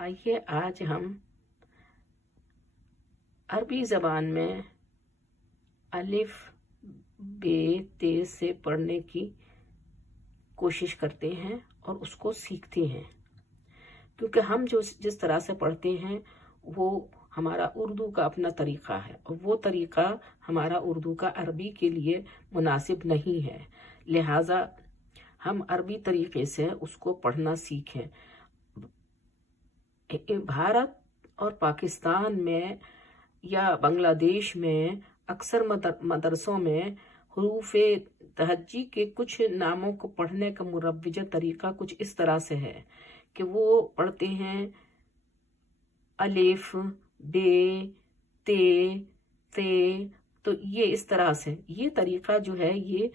आइए आज हम अरबी ज़बान में अलिफ बे ते से पढ़ने की कोशिश करते हैं और उसको सीखते हैं, क्योंकि हम जिस तरह से पढ़ते हैं वो हमारा उर्दू का अपना तरीक़ा है और वो तरीक़ा हमारा उर्दू का अरबी के लिए मुनासिब नहीं है। लिहाजा हम अरबी तरीक़े से उसको पढ़ना सीखें। भारत और पाकिस्तान में या बांग्लादेश में अक्सर मदरसों में हरूफ तहज्जी के कुछ नामों को पढ़ने का मुरव्वज तरीक़ा कुछ इस तरह से है कि वो पढ़ते हैं अलिफ बे ते। तो ये इस तरह से ये तरीक़ा जो है ये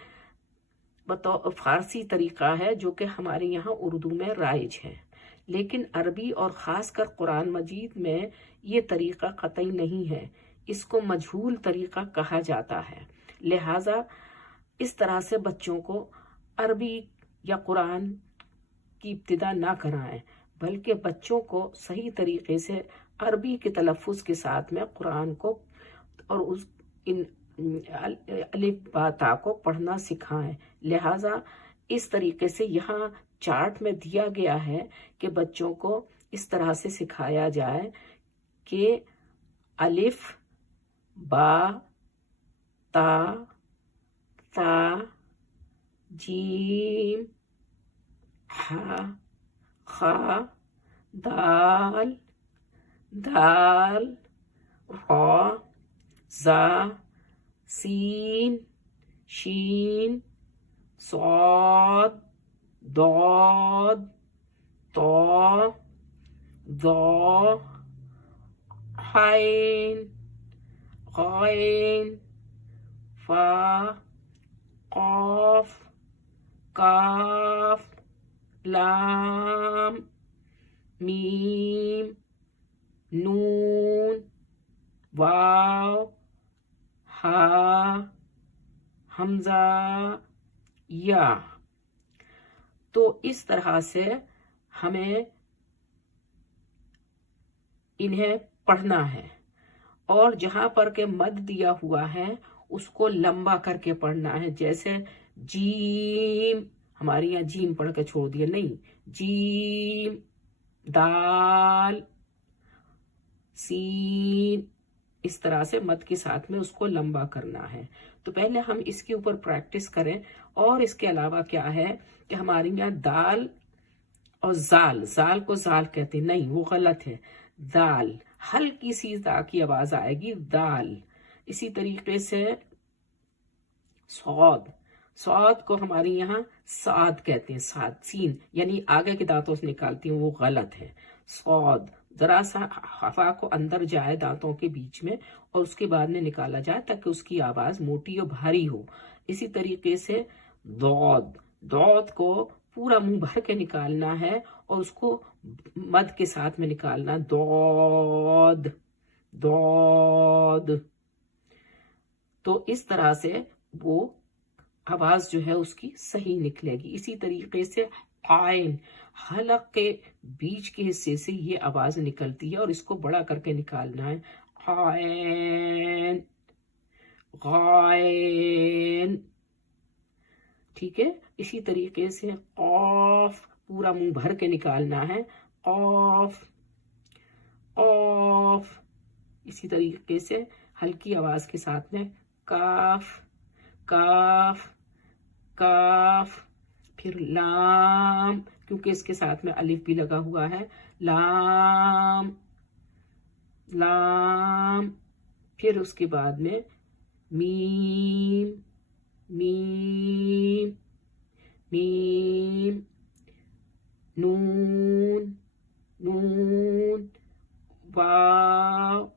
बतौर फ़ारसी तरीक़ा है जो कि हमारे यहाँ उर्दू में राइज है, लेकिन अरबी और ख़ासकर कुरान मजीद में ये तरीक़ा क़तई नहीं है। इसको मजहूल तरीक़ा कहा जाता है। लिहाजा इस तरह से बच्चों को अरबी या कुरान की इब्तिदा ना कराएं, बल्कि बच्चों को सही तरीक़े से अरबी के तलफ़्फ़ुज़ के साथ में कुरान को और उस इन अलिफ बा ता को पढ़ना सिखाएं। लिहाजा इस तरीके से यहाँ चार्ट में दिया गया है कि बच्चों को इस तरह से सिखाया जाए कि अलिफ बा ता जीम हा खा दाल रा ज़ा सीन शीन सौद दौद तो ज़ो हाइन ग़ाइन फा क़ाफ काफ लाम मीम नून वाव हा हमज़ा या। तो इस तरह से हमें इन्हें पढ़ना है और जहाँ पर के मद दिया हुआ है उसको लंबा करके पढ़ना है। जैसे जीम, हमारे यहाँ जीम पढ़ के छोड़ दिया, नहीं, जीम दाल सीन, इस तरह से मद के साथ में उसको लंबा करना है। तो पहले हम इसके ऊपर प्रैक्टिस करें। और इसके अलावा क्या है कि हमारे यहाँ दाल और जाल को जाल कहते हैं, नहीं वो गलत है। दाल हल्की सी दा की आवाज आएगी, दाल। इसी तरीके से सौद को हमारे यहाँ साद कहते हैं, साद सीन यानी आगे के दांतों से निकालती हैं, वो गलत है। सौद जरा सा हवा को अंदर जाए दांतों के बीच में और उसके बाद में निकाला जाए ताकि उसकी आवाज मोटी और भारी हो। इसी तरीके से दौद को पूरा मुंह भर के निकालना है और उसको मद के साथ में निकालना, दौद। तो इस तरह से वो आवाज जो है उसकी सही निकलेगी। इसी तरीके से आइन, हलक के बीच के हिस्से से ये आवाज निकलती है और इसको बड़ा करके निकालना है, आइन गायन। ठीक है। इसी तरीके से ऑफ, पूरा मुंह भर के निकालना है, ऑफ। इसी तरीके से हल्की आवाज के साथ में काफ, फिर लाम, क्योंकि इसके साथ में अलिफ भी लगा हुआ है, लाम। फिर उसके बाद में मीम, नून, वाव।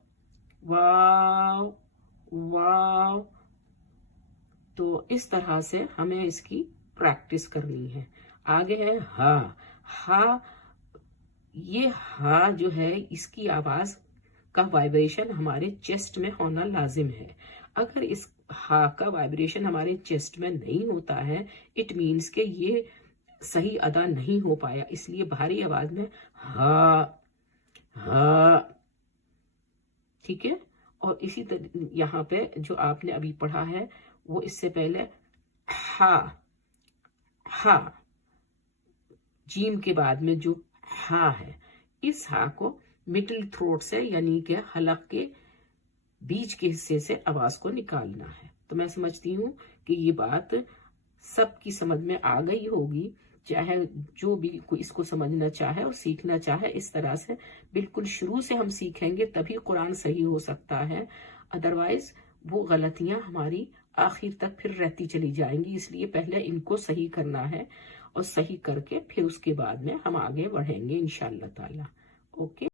तो इस तरह से हमें इसकी प्रैक्टिस करनी है। आगे है हा। ये हा जो है इसकी आवाज का वाइब्रेशन हमारे चेस्ट में होना लाजिम है। अगर इस हा का वाइब्रेशन हमारे चेस्ट में नहीं होता है, इट मीन्स के ये सही अदा नहीं हो पाया, इसलिए भारी आवाज में हा ہا، ٹھیک ہے. اور اسی طرح یہاں پہ جو آپ نے ابھی پڑھا ہے وہ اس سے پہلے ہا، ہا، جیم کے بعد میں جو ہا ہے، اس ہا کو مڈل تھروٹ سے یعنی کہ حلق کے بیچ کے حصے سے آواز کو نکالنا ہے. تو میں سمجھتی ہوں کہ یہ بات سب کی سمجھ میں آ گئی ہوگی. چاہے جو بھی کوئی اس کو سمجھنا چاہے اور سیکھنا چاہے اس طرح سے بالکل شروع سے ہم سیکھیں گے تبھی قرآن صحیح ہو سکتا ہے. ادروائز وہ غلطیاں ہماری آخر تک پھر رہتی چلی جائیں گی. اس لیے پہلے ان کو صحیح کرنا ہے اور صحیح کر کے پھر اس کے بعد میں ہم آگے بڑھیں گے انشاءاللہ تعالی. اوکے.